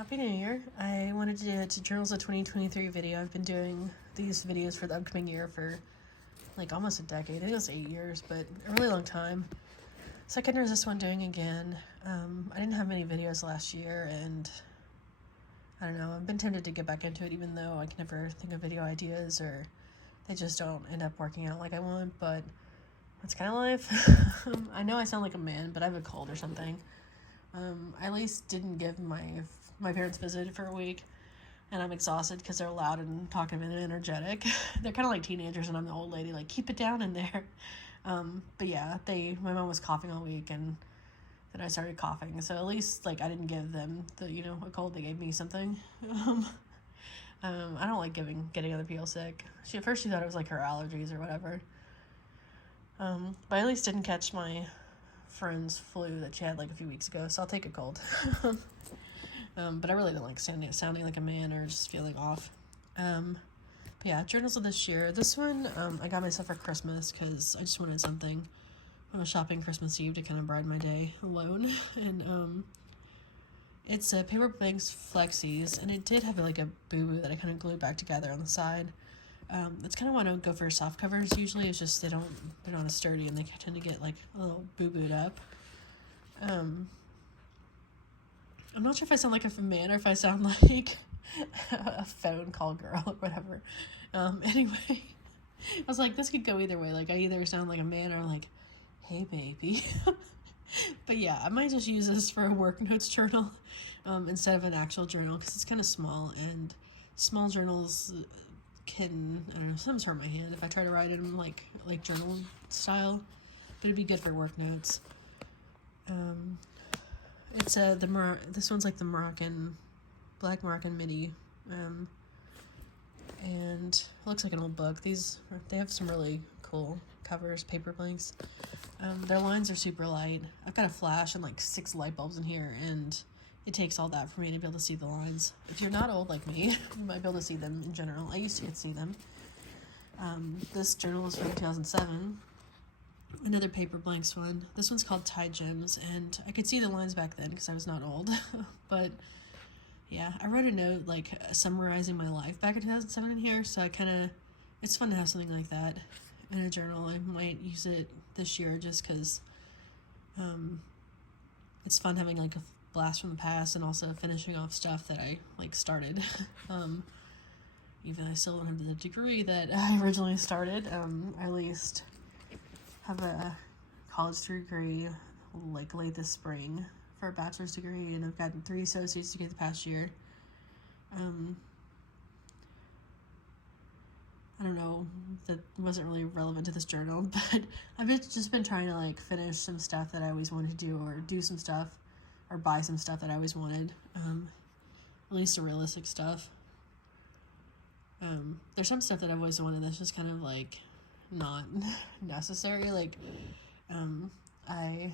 Happy New Year. I wanted to do a Journals of 2023 video. I've been doing these videos for the upcoming year for like almost a decade. I think it was 8 years, but a really long time. So I couldn't resist one doing again. I didn't have many videos last year, and I don't know, I've been tempted to get back into it even though I can never think of video ideas or they just don't end up working out like I want, but that's kind of life. I know I sound like a man, but I have a cold or something. I at least didn't give my parents visited for a week, and I'm exhausted because they're loud and talkative and energetic. They're kind of like teenagers, and I'm the old lady, like, keep it down in there. But yeah, my mom was coughing all week, and then I started coughing, so at least, like, I didn't give them a cold. They gave me something. I don't like getting other people sick. At first she thought it was like her allergies or whatever. But I at least didn't catch my friend's flu that she had like a few weeks ago, so I'll take a cold. But I really don't like sounding like a man or just feeling off. But yeah, journals of this year. This one I got myself for Christmas because I just wanted something. I was shopping Christmas Eve to kind of brighten my day alone, and it's a Paper Banks Flexies, and it did have like a boo-boo that I kind of glued back together on the side. That's kind of why I don't go for soft covers usually. It's just they're not as sturdy and they tend to get like a little boo-booed up. I'm not sure if I sound like a man or if I sound like a phone call girl or whatever. Anyway, I was like, this could go either way. Like, I either sound like a man or like, hey baby. But yeah, I might just use this for a work notes journal instead of an actual journal because it's kind of small, and small journals can, I don't know, sometimes hurt my hand if I try to write in like journal style, but it'd be good for work notes. It's this one's like the Black Moroccan midi, and it looks like an old book. They have some really cool covers, paper blanks. Their lines are super light. I've got a flash and like 6 light bulbs in here, and it takes all that for me to be able to see the lines. If you're not old like me, you might be able to see them in general. I used to get to see them. This journal is from 2007. Another paper blanks one. This one's called Tide Gems, and I could see the lines back then because I was not old. But yeah, I wrote a note like summarizing my life back in 2007 in here, so it's fun to have something like that in a journal. I might use it this year just because it's fun having like a blast from the past and also finishing off stuff that I like started. Even though I still don't have the degree that I originally started, I at least have a college degree like late this spring for a bachelor's degree, and I've gotten 3 associates degrees the past year. I don't know, that wasn't really relevant to this journal, but I've just been trying to like finish some stuff that I always wanted to do, or do some stuff, or buy some stuff that I always wanted, at least the realistic stuff. There's some stuff that I've always wanted that's just kind of like not necessary. Like, I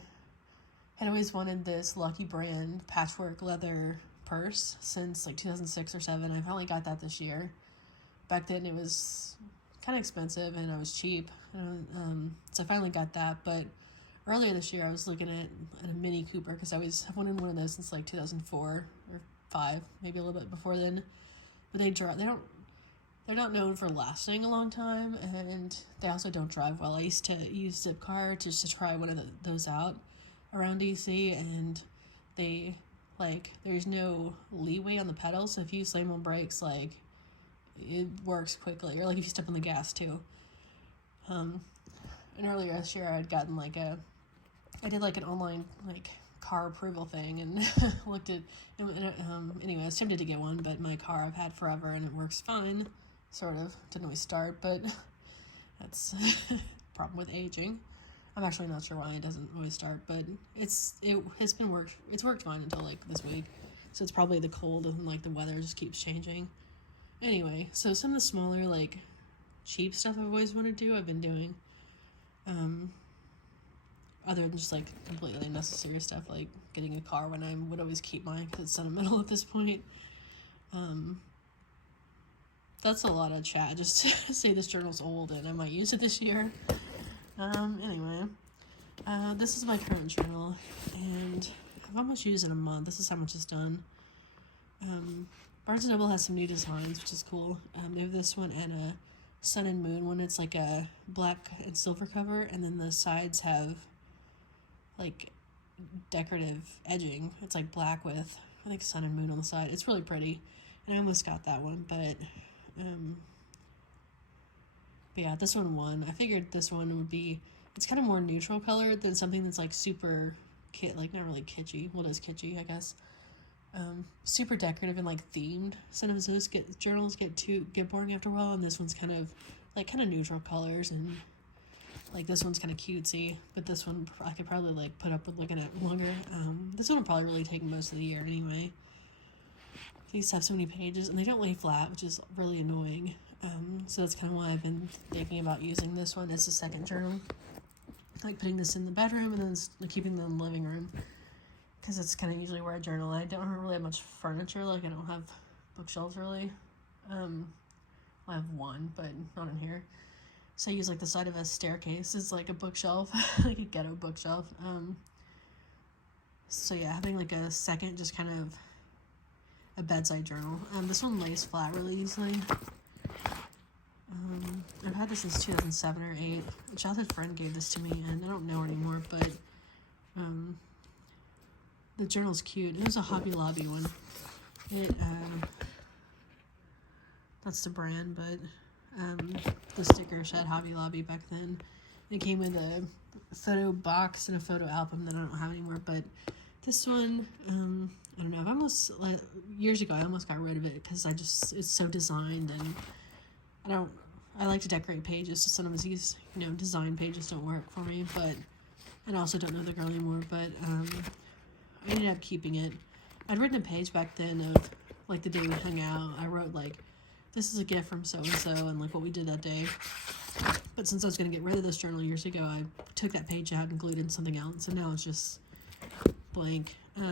had always wanted this Lucky Brand patchwork leather purse since like 2006 or 7. I finally got that this year. Back then it was kind of expensive and I was cheap, so I finally got that. But earlier this year I was looking at a Mini Cooper because I wanted one of those since like 2004 or 5, maybe a little bit before then. But they're not known for lasting a long time, and they also don't drive well. I used to use Zipcar just to try one of those out around DC, and there's no leeway on the pedals, so if you slam on brakes, like, it works quickly, or like if you step on the gas too. And earlier this year I had gotten I did like an online like car approval thing and looked at anyway, I was tempted to get one, but my car I've had forever and it works fine, sort of. Didn't always start, but that's a problem with aging. I'm actually not sure why it doesn't always start, but it's worked fine until like this week, so it's probably the cold and like the weather just keeps changing. Anyway, so some of the smaller, like, cheap stuff I've always wanted to do, I've been doing. Other than just, like, completely unnecessary stuff, like getting a car when I would always keep mine because it's sentimental at this point. That's a lot of chat, just to say this journal's old and I might use it this year. Anyway, this is my current journal, and I've almost used it in a month. This is how much it's done. Barnes & Noble has some new designs, which is cool. They have this one and a sun and moon one. It's like a black and silver cover, and then the sides have like decorative edging. It's like black with, I think, sun and moon on the side. It's really pretty, and I almost got that one, but yeah, this one won. I figured this one would be, it's kind of more neutral colored than something that's like super like not really kitschy. Well, it is kitschy, I guess. Super decorative and like themed. Sometimes those journals get boring after a while, and this one's kind of neutral colors, and like this one's kind of cutesy, but this one I could probably like put up with looking at longer. This one will probably really take most of the year anyway. These have so many pages, and they don't lay flat, which is really annoying. So that's kind of why I've been thinking about using this one as a second journal. Like putting this in the bedroom and then keeping them in the living room. Because it's kind of usually where I journal. I don't really have much furniture. Like, I don't have bookshelves, really. I have one, but not in here. So I use, like, the side of a staircase as, like, a bookshelf. Like a ghetto bookshelf. So, yeah, having, like, a second just kind of a bedside journal. This one lays flat really easily. I've had this since 2007 or 8. A childhood friend gave this to me, and I don't know her anymore, but the journal's cute. It was a Hobby Lobby one. That's the brand, but the sticker said Hobby Lobby back then. It came with a photo box and a photo album that I don't have anymore, but this one, I don't know, years ago I almost got rid of it because it's so designed, and I like to decorate pages, so sometimes these, design pages don't work for me, and I also don't know the girl anymore, but, I ended up keeping it. I'd written a page back then of, like, the day we hung out. I wrote, like, this is a gift from so-and-so, and, like, what we did that day. But since I was going to get rid of this journal years ago, I took that page out and glued in something else, so now it's just blank. I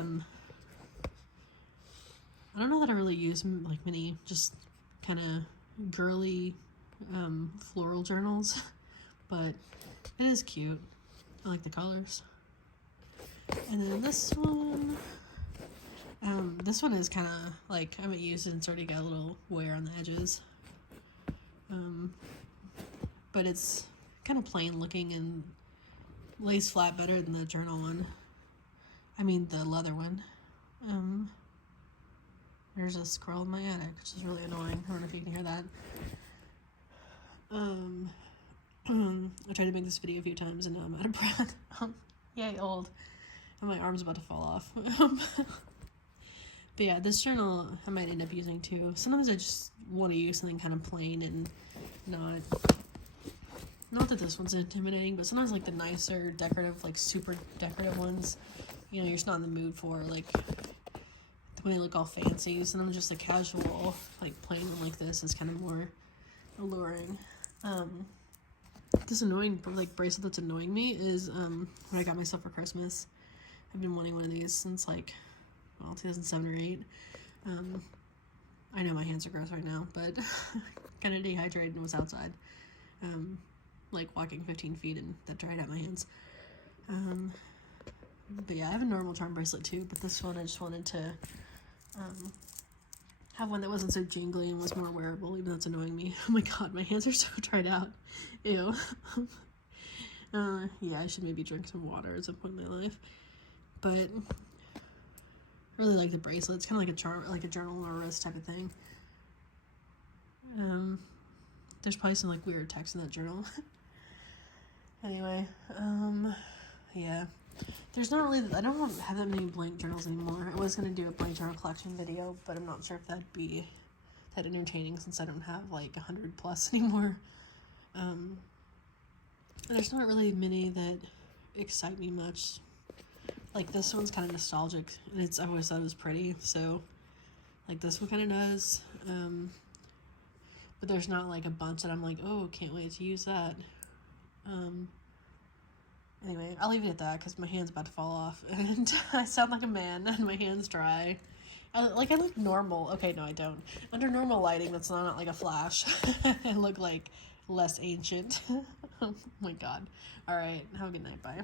don't know that I really use, like, many just kind of girly floral journals, but it is cute. I like the colors. And then this one is kind of like, I haven't used it and it's already got a little wear on the edges. But it's kind of plain looking and lays flat better than the journal one. I mean, the leather one. There's a squirrel in my attic, which is really annoying. I don't know if you can hear that. I tried to make this video a few times and now I'm out of breath. Yay, old. And my arm's about to fall off. But yeah, this journal I might end up using too. Sometimes I just want to use something kind of plain and not that this one's intimidating, but sometimes like the nicer decorative, like super decorative ones, you're just not in the mood for, like, when they look all fancy. Sometimes just a casual, like, plain one like this is kind of more alluring. This annoying, like, bracelet that's annoying me is what I got myself for Christmas. I've been wanting one of these since, like, 2007 or 8. I know my hands are gross right now, but kind of dehydrated and was outside. Like, walking 15 feet and that dried out my hands. But yeah, I have a normal charm bracelet too, but this one I just wanted to have one that wasn't so jingly and was more wearable, even though it's annoying me. Oh my god, my hands are so dried out. Ew. Yeah, I should maybe drink some water at some point in my life. But I really like the bracelet. It's kind of like a journal or a wrist type of thing. There's probably some, like, weird text in that journal. Anyway, yeah. There's not really, I don't have that many blank journals anymore. I was going to do a blank journal collection video, but I'm not sure if that'd be that entertaining since I don't have, like, 100 plus anymore. And there's not really many that excite me much. Like, this one's kind of nostalgic, and I've always thought it was pretty, so, like, this one kind of does. But there's not, like, a bunch that I'm like, oh, can't wait to use that. Anyway, I'll leave it at that, because my hand's about to fall off, and I sound like a man, and my hand's dry. I look normal. Okay, no, I don't. Under normal lighting, that's not, like, a flash. I look, like, less ancient. Oh, my God. Alright, have a good night. Bye.